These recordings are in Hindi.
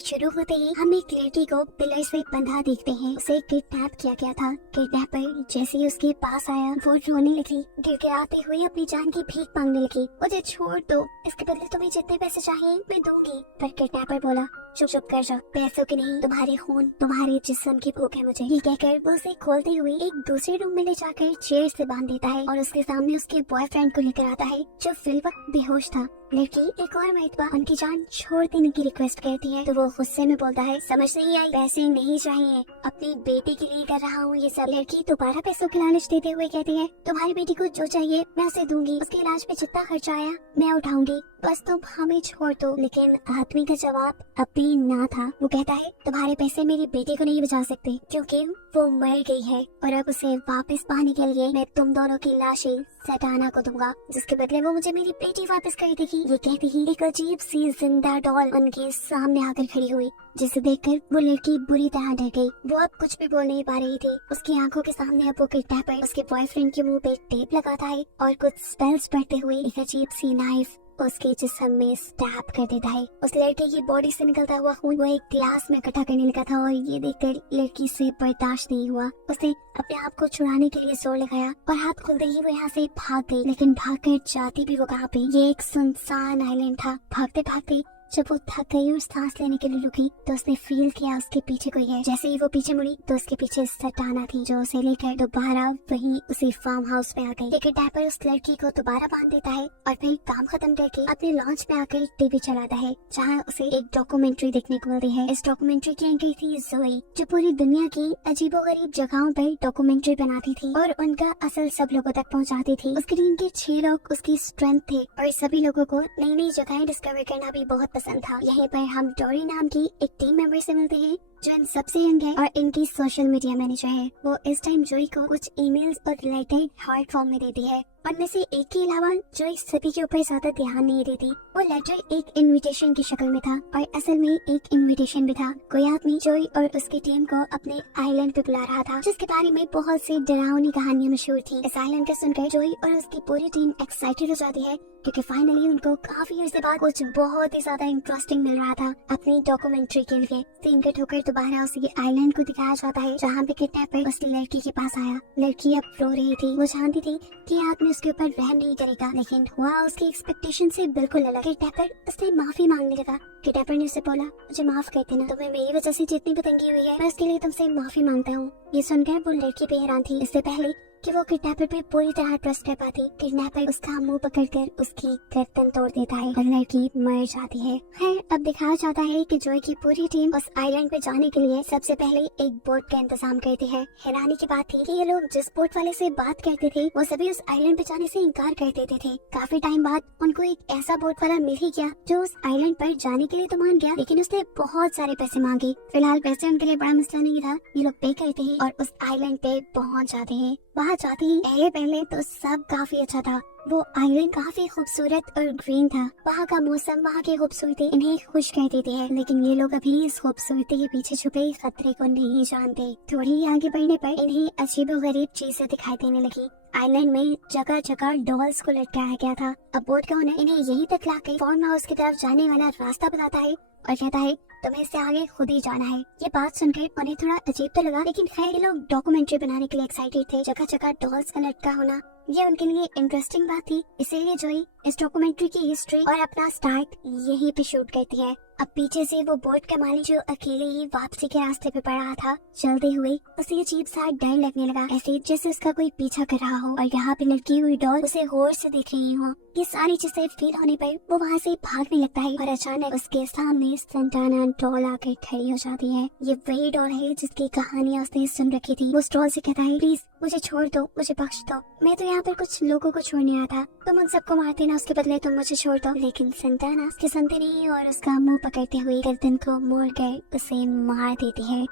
शुरू होते ही हम एक लड़की को पिलर से बंधा देखते हैं। उसे किडनैप किया गया था। किडनैपर जैसे ही उसके पास आया वो रोने लगी, गिड़गिड़ाते हुए अपनी जान की भीख मांगने लगी। मुझे छोड़ दो, इसके बदले तुम्हें जितने पैसे चाहिए मैं दूंगी। पर किडनैपर बोला, चुप चुप कर जाओ, पैसों की नहीं तुम्हारे खून तुम्हारे जिस्म की भूख है मुझे। ये कहकर वो उसे खोलते हुए एक दूसरे रूम में ले जाकर चेयर से बांध देता है और उसके सामने उसके बॉयफ्रेंड को लेकर आता है जो फिल वक्त बेहोश था। लड़की एक और मरतबा उनकी जान छोड़ देने की रिक्वेस्ट करती है तो वो गुस्से में बोलता है, समझ नहीं आई, पैसे नहीं चाहिए, अपनी बेटी के लिए कर रहा हूँ ये सब। लड़की दोबारा पैसों की लालच देते हुए कहती है, तुम्हारी बेटी को जो चाहिए मैं उसे दूंगी, उसके इलाज पे जितना खर्चा आया मैं उठाऊंगी, बस तुम हमें छोड़ दो। लेकिन आदमी का जवाब अब भी ना था। वो कहता है, तुम्हारे पैसे मेरी बेटी को नहीं बचा सकते क्योंकि वो मर गई है और अब उसे वापस पाने के लिए मैं तुम दोनों की लाशें सटाना को दूंगा, जिसके बदले वो मुझे मेरी बेटी वापस कर देगी। ये कहती ही एक अजीब सी जिंदा डॉल उनके सामने आकर खड़ी हुई, जिसे देखकर वो लड़की बुरी तरह डर गई। वो अब कुछ भी बोल नहीं पा रही थी। उसकी आंखों के सामने अब वो किडनैपर उसके बॉयफ्रेंड के मुंह पे टेप लगाता है और कुछ स्पेल्स पढ़ते हुए एक अजीब सी नाइफ उसके जिस्म में स्टैब कर देता है। उस लड़के की बॉडी से निकलता हुआ खून वो एक गिलास में इकट्ठा करने लगा था और ये देखकर लड़की से बर्दाश्त नहीं हुआ। उसने अपने आप को छुड़ाने के लिए जोर लगाया और हाथ खुलते ही वो यहाँ से भाग गई। लेकिन भागकर जाती भी वो कहाँ पे? ये एक सुनसान आइलैंड था। भागते भागते जब वो थक गई और सांस लेने के लिए रुकी तो उसने फील किया उसके पीछे कोई है। जैसे ही वो पीछे मुड़ी तो उसके पीछे सटाना थी जो उसे लेकर दोबारा वहीं उसी फार्म हाउस में आ गई। लेकिन किडनैपर उस लड़की को दोबारा बांध देता है और फिर काम खत्म करके अपने लॉन्च में आकर टीवी चलाता है जहाँ उसे एक डॉक्यूमेंट्री देखने को मिलती है। इस डॉक्यूमेंट्री की एंकर थी जोई, जो पूरी दुनिया की अजीबोगरीब जगहों पर डॉक्यूमेंट्री बनाती थी और उनका असल सब लोगों तक पहुँचाती थी। उसकी टीम के 6 लोग उसकी स्ट्रेंथ थे और सभी लोगों को नई नई जगहें डिस्कवर करना भी बहुत पसंद था। यहीं पर हम डोरी नाम की एक टीम मेंबर से मिलते हैं जो इन सबसे यंग है और इनकी सोशल मीडिया मैनेजर है। वो इस टाइम जोई को कुछ ईमेल्स और लेटर हार्ड फॉर्म में देती है। उनमें से एक के अलावा जोई सभी के ऊपर ज्यादा ध्यान नहीं देती। वो लेटर एक इनविटेशन की शक्ल में था और असल में एक इनविटेशन भी था। कोई आदमी जोई और उसकी टीम को अपने आइलैंड पे बुला रहा था जिसके बारे में बहुत सी डरावनी कहानियां मशहूर थी। इस आइलैंड को सुनकर जोई और उसकी पूरी टीम एक्साइटेड हो जाती है क्योंकि फाइनली उनको काफी अर्से बाद कुछ बहुत ही ज्यादा इंटरेस्टिंग मिल रहा था अपनी डॉक्यूमेंट्री के लिए। सीन कट होकर दोबारा उसी आइलैंड को दिखाया जाता है जहाँ पे किडनैपर उस लड़की के पास आया। लड़की अब रो रही थी। वो जानती थी कि आदमी उसके ऊपर रहम नहीं करेगा, लेकिन हुआ उसकी एक्सपेक्टेशन से बिल्कुल अलग। किडनैपर उससे माफी मांगने लगा। किडनैपर ने उसे बोला, मुझे माफ कर देना, तुम्हें मेरी वजह से जितनी भी तंगी हुई है मैं उसके लिए तुमसे माफी मांगता हूँ। ये सुनकर वो लड़की बेहरान थी। इससे पहले कि वो किडनैपर पे पूरी तरह ट्रस्ट कर पाती, किडनैपर उसका मुंह पकड़कर उसकी गर्दन तोड़ देता है और लड़की मर जाती है। खैर अब दिखाया जाता है कि जोई की पूरी टीम उस आइलैंड पे जाने के लिए सबसे पहले एक बोट का इंतजाम करती है। हैरानी की बात थी कि ये लोग जिस बोट वाले से बात करते थे वो सभी उस आइलैंड पे जाने से इनकार कर देते थे। काफी टाइम बाद उनको एक ऐसा बोट वाला मिल ही गया जो उस आइलैंड पर जाने के लिए तो मान गया, लेकिन उसने बहुत सारे पैसे मांगे। फिलहाल पैसे उनके लिए बड़ा मसला नहीं था। ये लोग पे करते हैं और उस आइलैंड पे पहुँच जाते हैं। वहाँ जाते ही पहले तो सब काफी अच्छा था। वो आइलैंड काफी खूबसूरत और ग्रीन था। वहाँ का मौसम, वहाँ की खूबसूरती इन्हें खुश कर देती है, लेकिन ये लोग अभी इस खूबसूरती के पीछे छुपे खतरे को नहीं जानते। थोड़ी आगे बढ़ने पर इन्हें अजीबोगरीब चीजें दिखाई देने लगी। आइलैंड में जगह जगह डॉल्स को लटकाया गया था। अब बोट का ओनर इन्हें यहीं तक लाके फार्म हाउस की तरफ जाने वाला रास्ता बताता है और कहता है, तुम्हें इससे आगे खुद ही जाना है। ये बात सुनकर उन्हें थोड़ा अजीब तो लगा, लेकिन खैर ये लोग डॉक्यूमेंट्री बनाने के लिए एक्साइटेड थे। जगह जगह डॉल्स का लटका होना ये उनके लिए इंटरेस्टिंग बात थी। इसीलिए जोई इस डॉक्यूमेंट्री की हिस्ट्री और अपना स्टार्ट यहीं पे शूट करती है। अब पीछे से वो बोट का मालिक जो अकेले ही वापसी के रास्ते पे पड़ा था चलते हुए, उसे अजीब सा डर लगने लगा, ऐसे जैसे उसका कोई पीछा कर रहा हो और यहाँ पे लटकी हुई डॉल उसे गौर से देख रही हो। ये सारी चीजें फील होने पर वो वहाँ से भागने लगता है और अचानक उसके सामने संताना डॉल आकर खड़ी हो जाती है। ये वही डॉल है जिसकी कहानियां उसने सुन रखी थी। वो डॉल से कहता है, प्लीज मुझे छोड़ दो, मुझे बख्श दो, मैं तो यहाँ पर कुछ लोगों को छोड़ने आया था, तुम उन सबको मारते ना, उसके बदले तुम मुझे छोड़ दो। लेकिन संताना उसके सुनते नहीं और उसका मुंह पकड़ते हुए गर्दन को मोड़कर उसे मार देती है।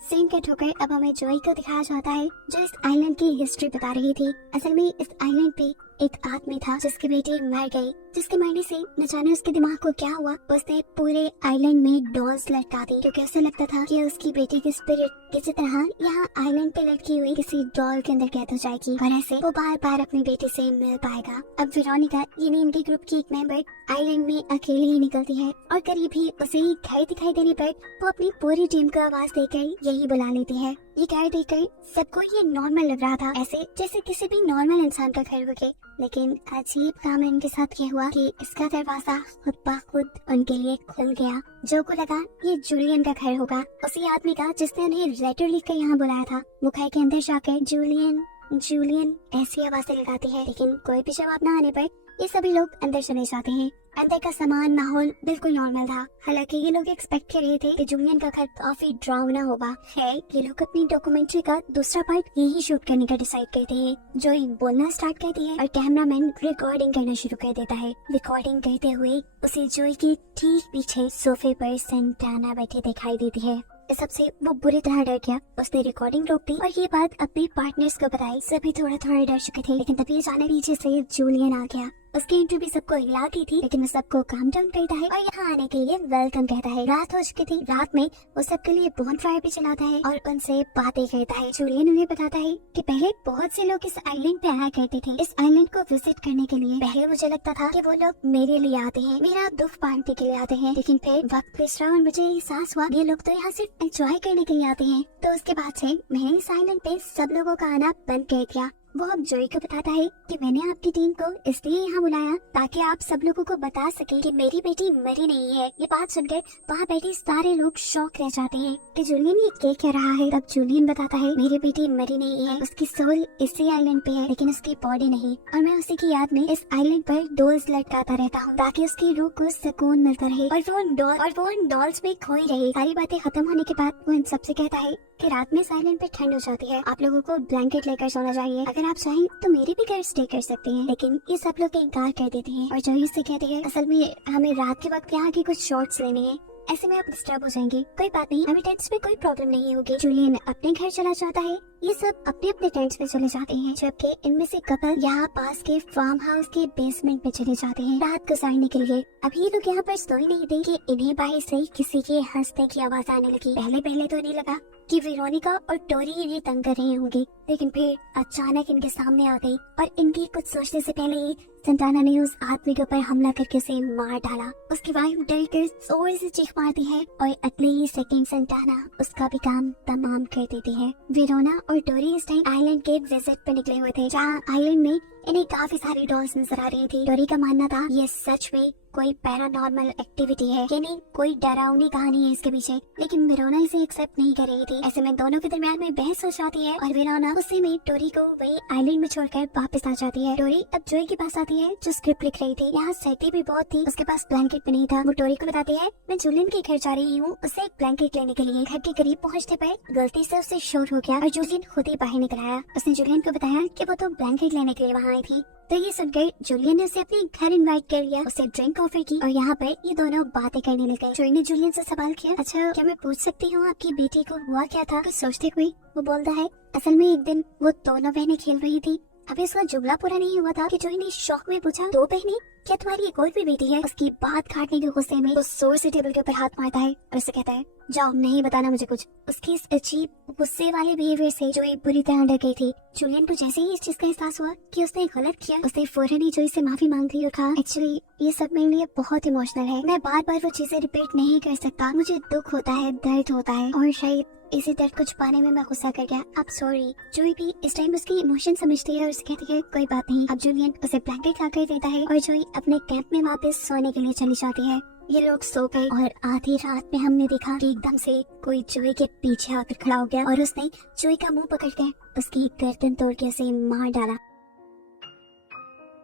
सीन कट होकर अब हमें जोई को दिखाया जाता है जो इस आइलैंड की हिस्ट्री बता रही थी। असल में इस आइलैंड पे एक आदमी था जिसकी बेटी मर गई, जिसके मरने से न जाने उसके दिमाग को क्या हुआ, उसने पूरे आइलैंड में डॉल्स लटका दी क्योंकि उसे लगता था कि उसकी बेटी की स्पिरिट किसी तरह यहाँ आइलैंड पे लटकी हुई किसी डॉल के अंदर कैद हो जाएगी और ऐसे वो बार बार अपनी बेटी से मिल पाएगा। अब वेरोनिका यानी इनके ग्रुप की एक मेंबर आइलैंड में अकेली ही निकलती है और करीब ही उसे ही घर दिखाई देने पर वो अपनी पूरी टीम को आवाज देकर यही बुला लेती है। ये घर देखकर सबको ये नॉर्मल लग रहा था, ऐसे जैसे किसी भी नॉर्मल इंसान का घर होके, लेकिन अजीब काम इनके साथ ये हुआ कि इसका दरवाजा खुद ब खुद उनके लिए खुल गया। जो को लगा ये जूलियन का घर होगा, उसी आदमी का जिसने उन्हें लेटर लिखकर यहाँ बुलाया था। वो घर के अंदर जाकर जूलियन जूलियन ऐसी आवाजें लगाती है, लेकिन कोई भी जवाब न आने पर ये सभी लोग अंदर चले जाते हैं। अंदर का सामान माहौल बिल्कुल नॉर्मल था। हालांकि ये लोग एक्सपेक्ट कर रहे थे कि जूलियन का घर काफी डरावना होगा। है ये लोग अपनी डॉक्यूमेंट्री का दूसरा पार्ट यही शूट करने का डिसाइड करते हैं। जोई बोलना स्टार्ट करती है और कैमरामैन रिकॉर्डिंग करना शुरू कर देता है। रिकॉर्डिंग करते हुए उसे जोई के ठीक पीछे सोफे पर सेंटाना बैठे दिखाई देती है। इस सबसे वो बुरी तरह डर गया। उसने रिकॉर्डिंग रोक दी और ये बात अपने पार्टनर्स को बताई। सभी थोड़ा थोड़ा डर चुके थे, लेकिन तभी अचानक पीछे से जूलियन आ गया। उसकी एंट्री भी सबको हिला दी थी, लेकिन वो सबको काम डाउन करता है और यहाँ आने के लिए वेलकम कहता है। रात हो चुकी थी। रात में वो सबके लिए बोनफायर भी चलाता है और उनसे बातें करता है। जूलियन उन्हें बताता है कि पहले बहुत से लोग इस आइलैंड पे आया करते थे, इस आइलैंड को विजिट करने के लिए। पहले मुझे लगता था कि वो लोग मेरे लिए आते हैं, मेरा दुख बांटने के लिए आते हैं, लेकिन फिर वक्त गुजरा और मुझे एहसास हुआ ये लोग तो यहाँ सिर्फ एंजॉय करने के लिए आते हैं। तो उसके बाद से मैंने इस आइलैंड पे सब लोगों का आना बंद कर दिया। वो अब जोई को बताता है कि मैंने आपकी टीम को इसलिए यहाँ बुलाया ताकि आप सब लोगों को बता सके कि मेरी बेटी मरी नहीं है। ये बात सुनकर वहाँ बैठे सारे लोग शॉक रह जाते हैं कि जूलियन ये क्या कह रहा है। तब जूलियन बताता है मेरी बेटी मरी नहीं है, उसकी सोल इसी आइलैंड पे है लेकिन उसकी बॉडी नहीं, और मैं उसी की याद में इस आइलैंड पर डॉल्स लटकाता रहता हूँ ताकि उसकी रूह को सुकून मिलता रहे और वो उन डॉल्स में खोई रहे। सारी बातें खत्म होने के बाद वो इन सबसे कहता है कि रात में साइलेंट पे ठंड हो जाती है, आप लोगों को ब्लैंकेट लेकर सोना चाहिए। अगर आप चाहें तो मेरे भी घर स्टे कर सकते हैं, लेकिन ये सब लोग इनकार कर देते हैं और जोई से कहते हैं असल में हमें रात के वक्त यहाँ की कुछ शॉट्स लेने हैं, ऐसे में आप डिस्टर्ब हो जाएंगे। कोई बात नहीं, हमें टेंट्स में कोई प्रॉब्लम नहीं होगी। जूलियन अपने घर चला जाता है, ये सब अपने अपने टेंट्स में चले जाते हैं, जबकि इनमें से कपल यहाँ पास के फार्म हाउस के बेसमेंट में चले जाते हैं रात गुजारने के लिए। अभी ये लोग यहाँ पर सो ही नहीं थे कि इन्हें बाहर से किसी के हंसने की आवाज आने लगी। पहले तो इन्हें लगा कि वेरोनिका और टोरी इन्हें तंग कर रही होंगी, लेकिन फिर अचानक इनके सामने आ गई और इनकी कुछ सोचने से पहले ही सेंटाना ने उस आदमी के ऊपर हमला करके उसे मार डाला। उसकी वाइफ डरकर जोर से चीख मारती है और अगले ही सेकंड सेंटाना उसका भी काम तमाम कर देती है। वेरोना और टोरी इस टाइम आइलैंड के विजिट पे निकले हुए थे, जहाँ आइलैंड में इन्हें काफी सारी डॉल्स नजर आ रही थी। टोरी का मानना था ये सच में कोई पैरानॉर्मल एक्टिविटी है, यानी कोई डरावनी कहानी है इसके पीछे, लेकिन वेरोना इसे एक्सेप्ट नहीं कर रही थी। ऐसे में दोनों के दरमियान में बहस हो जाती है और वेरोना उसी में टोरी को वही आइलैंड में छोड़कर वापस आ जाती है। टोरी अब जोई के पास आती है जो स्क्रिप्ट लिख रही थी। यहाँ सर्दी भी बहुत थी, उसके पास ब्लैंकेट भी नहीं था। वो टोरी को बताती है मैं जूलियन के घर जा रही हूँ उसे एक ब्लैंकेट लेने के लिए। घर के करीब पहुँचने पर गलती से उसे शोर हो गया और जूलियन खुद ही बाहर निकल आया। उसने जूलियन को बताया कि वो तो ब्लैंकेट लेने के लिए वहाँ आई थी। तो ये सुनकर जूलियन ने उसे अपने घर इनवाइट कर लिया, उसे ड्रिंक ऑफर की और यहाँ पर ये दोनों बातें करने लगे। जोई ने जूलियन से सवाल किया अच्छा क्या मैं पूछ सकती हूँ आपकी बेटी को हुआ क्या था? कुछ सोचते हुए वो बोलता है असल में एक दिन वो दोनों बहनें खेल रही थी। अभी उसका जुमला पूरा नहीं हुआ था कि जोई ने शौक में पूछा दो बहनें, क्या तुम्हारी एक और भी बेटी है? उसकी बात काटने के गुस्से में वो जोर से टेबल के ऊपर हाथ मारता है और उसे कहता है जाओ नहीं बताना मुझे कुछ। उसकी इस अजीब गुस्से वाले बिहेवियर से जोई बुरी तरह डर गई थी। जूलियन को जैसे ही इस चीज का एहसास हुआ कि उसने गलत किया, उसने फौरन ही जोई से माफी मांग ली और कहा एक्चुअली ये सब मेरे लिए बहुत इमोशनल है, मैं बार बार वो चीजें रिपीट नहीं कर सकता, मुझे दुख होता है, दर्द होता है और शायद इसी दर्द को छुपाने में मैं गुस्सा कर गया, अब सॉरी। जोई भी इस टाइम उसकी इमोशन समझती है और उसे कहती है कोई बात नहीं। अब जूलियन उसे ब्लैंकेट लाकर देता है और जोई अपने कैंप में वापस सोने के लिए चली जाती है। ये लोग सो गए और आधी रात में हमने देखा कि एकदम से कोई जोई के पीछे आकर खड़ा हो गया और उसने जोई का मुंह पकड़कर उसकी गर्दन तोड़ के उसे मार डाला।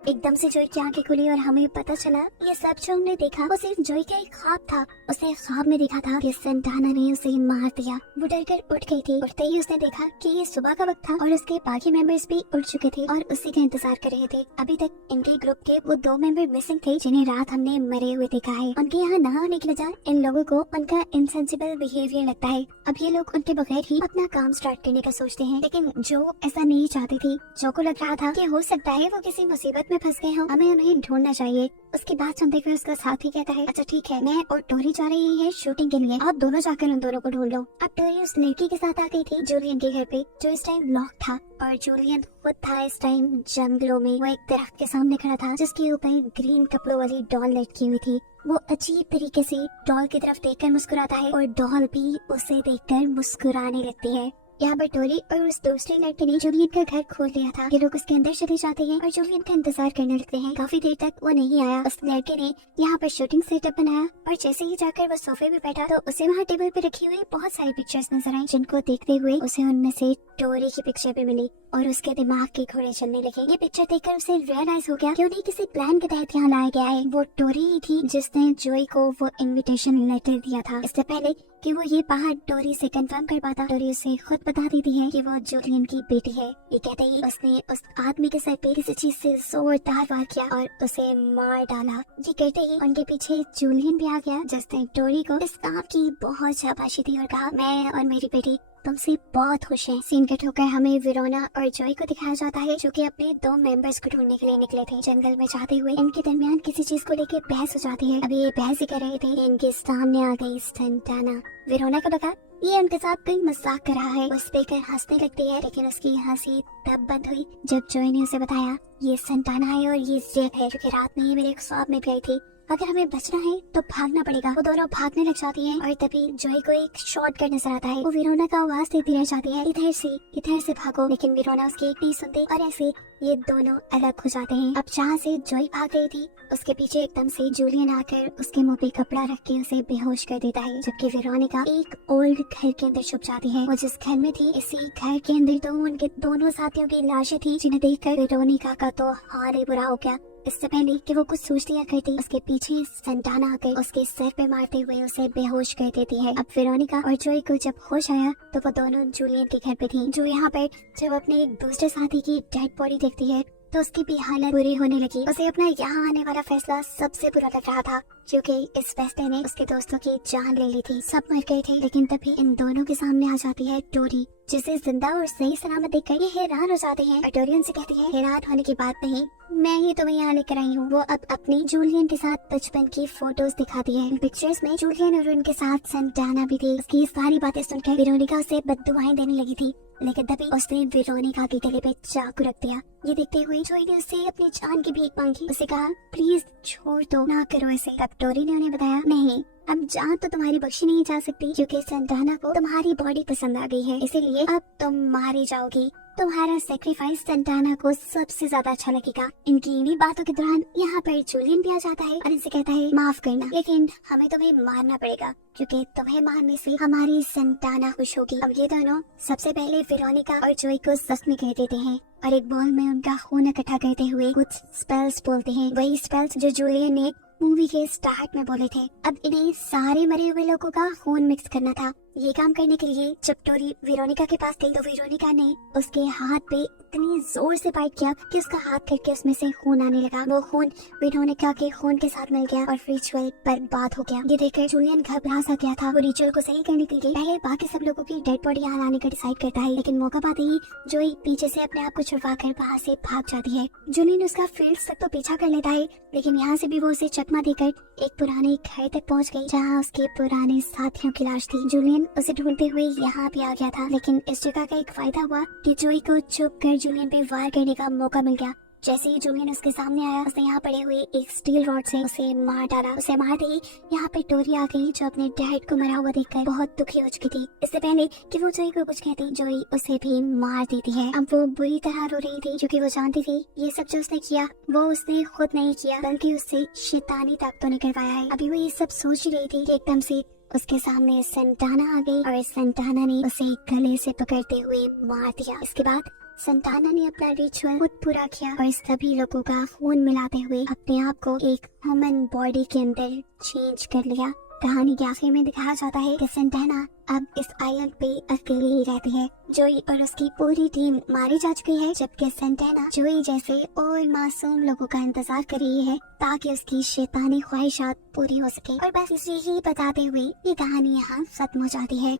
एकदम से जोई की आंखें खुली और हमें पता चला ये सब जो हमने देखा वो सिर्फ जोई का एक ख्वाब था। उसने ख्वाब में देखा था कि सेंटाना ने उसे मार दिया। वो डरकर उठ गई थी। उठते ही उसने देखा कि ये सुबह का वक्त था और उसके बाकी मेंबर्स भी उठ चुके थे और उसी का इंतजार कर रहे थे। अभी तक इनके ग्रुप के वो दो मेंबर मिसिंग थे जिन्हें रात हमने मरे हुए देखा है। उनके यहाँ न होने की वजह इन लोगों को उनका इनसेंसिबल बिहेवियर लगता है। अब ये लोग उनके बगैर ही अपना काम स्टार्ट करने का सोचते हैं, लेकिन जो ऐसा नहीं चाहती थी। जो को लग रहा था कि हो सकता है वो किसी मुसीबत में में फंस गए हो, हमें उन्हें ढूंढना चाहिए। उसकी बात सुनते हुए उसका साथी कहता है, अच्छा ठीक है, मैं और टोरी जा रही है शूटिंग के लिए, आप दोनों जाकर उन दोनों को ढूंढ लो। अब टोरी उस लड़की के साथ आ गई थी जूलियन के घर पे, जो इस टाइम लॉक था, और जूलियन खुद था इस टाइम जंगलों में। वो एक दरख्त के सामने खड़ा था जिसके ऊपर ग्रीन कपड़ों वाली डॉल लटकी हुई थी। वो अजीब तरीके से डॉल की तरफ देखकर मुस्कुराता है और डॉल भी उसे देखकर मुस्कुराने लगती है। यहाँ पर टोरी और उस दूसरे लड़के ने जूलियन का घर खोल लिया था। ये लोग उसके अंदर चले जाते हैं और जूलियन का इंतजार करने लगते हैं। काफी देर तक वो नहीं आया। उस लड़के ने यहाँ पर शूटिंग सेटअप बनाया और जैसे ही जाकर वो सोफे पे बैठा तो उसे वहाँ टेबल पे रखी हुई बहुत सारी पिक्चर्स नजर आई, जिनको देखते हुए उसे उनमें से टोरी की पिक्चर भी मिली और उसके दिमाग के घोड़े चलने लगे। ये पिक्चर देखकर उसे रियलाइज हो गया कि उन्हें किसी प्लान के तहत यहाँ लाया गया है। वो टोरी ही थी जिसने जोई को वो इनविटेशन लेटर दिया था। इससे पहले कि वो ये बात टोरी से कंफर्म कर पाता, टोरी उसे खुद बता देती है कि वो जूलियन की बेटी है। ये कहते ही उसने उस आदमी के सर पे किसी चीज से जोरदार वार किया और उसे मार डाला। ये कहते ही उनके पीछे जूलियन भी आ गया, जिसने टोरी को इस काम की बहुत शाबाशी दी और कहा, मैं और मेरी बेटी तुमसे बहुत खुश हैं। सीन कट होकर हमें वेरोना और जॉय को दिखाया जाता है, जो कि अपने 2 मेंबर्स को ढूंढने के लिए निकले थे। जंगल में जाते हुए इनके दरमियान किसी चीज को लेकर बहस हो जाती है। अभी ये बहस ही कर रहे थे, इनके सामने आ गई सेंटाना। वेरोना को लगा ये उनके साथ कोई मजाक कर रहा है। उस देखकर हंसने लगती है, लेकिन उसकी हंसी तब बंद हुई जब जॉय ने उसे बताया, ये सेंटाना है और ये जेक है, जो कि रात में ही मेरे ख्वाब में भी आई थी। अगर हमें बचना है तो भागना पड़ेगा। वो दोनों भागने लग जाती हैं और तभी जॉय को एक शॉटगन नजर आता है। वो वेरोना का आवाज देती रह जाती है, इधर से भागो, लेकिन वेरोना उसकी एक नहीं सुनती और ऐसे ये दोनों अलग हो जाते हैं। अब जहाँ से जॉय भाग रही थी उसके पीछे एकदम से जूलियन आकर उसके मुंह पे कपड़ा रख के उसे बेहोश कर देता है, जबकि वेरोनिका एक ओल्ड घर के अंदर छुप जाती है। वो जिस घर में थी, इसी घर के अंदर तो उनके दोनों साथियों की लाशें थी, जिन्हें देखकर वेरोनिका का तो हाल ही बुरा हो गया। इससे पहले कि वो कुछ सोच लिया करती, उसके पीछे सेंटाना आकर उसके सर पे मारते हुए उसे बेहोश कर देती है। अब वेरोनिका और जॉय को जब होश आया तो वो दोनों जूलियन के घर पे थी, जो यहाँ पर जब अपने एक दूसरे साथी की डेड बॉडी देखती है तो उसकी भी हालत बुरी होने लगी। उसे अपना यहाँ आने वाला फैसला सबसे बुरा लग रहा था, क्योंकि इस फैसले ने उसके दोस्तों की जान ले ली थी। सब मर गए थे, लेकिन तभी इन दोनों के सामने आ जाती है टोरी, जिसे जिंदा और सही सलामत देखकर ये हैरान हो जाते हैं। टोरियन से कहती है, हैरान होने की बात नहीं, मैं ही तुम्हें यहाँ लेकर आई हूँ। वो अब अपनी जूलियन के साथ बचपन की फोटोज दिखाती है। पिक्चर्स में जूलियन और उनके साथ सेंटाना भी थी। उसकी सारी बातें सुनकर वेरोनिका उसे बद्दुआएं देने लगी थी, लेकिन तभी उसने वेरोनिका के गले पे चाकू रख दिया। ये देखते हुए जॉय ने उससे अपनी जान की भीख मांगी। उसे कहा, प्लीज छोड़ दो, ना करो ऐसे। तब टोरी ने उन्हें बताया, नहीं, अब जान तो तुम्हारी बख्शी नहीं जा सकती, क्योंकि सेंटाना को तुम्हारी बॉडी पसंद आ गई है, इसीलिए अब तुम मारी जाओगी। तुम्हारा सेक्रीफाइस सेंटाना को सबसे ज्यादा अच्छा लगेगा। इनकी इन्हीं बातों के दौरान यहाँ पर जूलियन भी आ जाता है और इनसे कहता है, माफ करना, लेकिन हमें तुम्हें मारना पड़ेगा, क्योंकि तुम्हें मारने से हमारी सेंटाना खुश होगी। अब ये दोनों सबसे पहले वेरोनिका और जॉय को जख्मी कर देते हैं और एक बॉल में उनका खून इकट्ठा करते हुए कुछ स्पेल्स बोलते हैं, वही स्पेल्स जो जूलियन ने मूवी के स्टार्ट में बोले थे। अब इन्हें सारे मरे हुए लोगों का खून मिक्स करना था। ये काम करने के लिए जब टोरी वेरोनिका के पास थी तो वेरोनिका ने उसके हाथ पे इतनी जोर से बाइट किया कि उसका हाथ करके उसमें से खून आने लगा। वो खून वेरोनिका के खून के साथ मिल गया और रिचुअल बर्बाद हो गया। ये देखकर जूलियन घबरा सा गया था। वो रिचुअल को सही करने के लिए पहले बाकी सब लोगों की डेड बॉडी यहाँ लाने का डिसाइड करता है, लेकिन मौका पाते ही जोई पीछे से अपने आप को छुपा कर वहाँ से भाग जाती है। जूलियन उसका फील्ड तक तो पीछा कर लेता है, लेकिन यहाँ से भी वो उसे चकमा देकर एक पुराने घर तक पहुँच गई, जहाँ उसके पुराने साथियों की लाश थी। जूलियन उसे ढूंढते हुए यहाँ भी आ गया था, लेकिन इस जगह का एक फायदा हुआ कि जोई को छुप कर जूलियन पे वार करने का मौका मिल गया। जैसे ही जूलियन उसके सामने आया, उसने यहाँ पड़े हुए एक स्टील रॉड से उसे मार डाला। उसे मारते ही यहाँ पे टोरी आ गई, जो अपने डैड को मरा हुआ देखकर बहुत दुखी हो चुकी थी। इससे पहले कि वो जोई को कुछ कहती, जोई उसे भी मार देती है। अब वो बुरी तरह रो रही थी, क्योंकि वो जानती थी ये सब जो उसने किया वो उसने खुद नहीं किया, बल्कि उससे शैतानी ताकतों ने करवाया है। अभी वो ये सब सोच रही थी कि एकदम से उसके सामने सेंटाना आ गई और सेंटाना ने उसे गले से पकड़ते हुए मार दिया। इसके बाद सेंटाना ने अपना रिचुअल खुद पूरा किया और सभी लोगों का खून मिलाते हुए अपने आप को एक ह्यूमन बॉडी के अंदर चेंज कर लिया। कहानी के आखिर में दिखाया जाता है कि सेंटाना अब इस आइलैंड पे अकेली ही रहती है। जोई और उसकी पूरी टीम मारी जा चुकी है, जबकि सेंटाना जोई जैसे और मासूम लोगों का इंतजार कर रही है ताकि उसकी शैतानी ख्वाहिशात पूरी हो सके। और बस इसे ही बताते हुए ये कहानी यहाँ खत्म हो जाती है।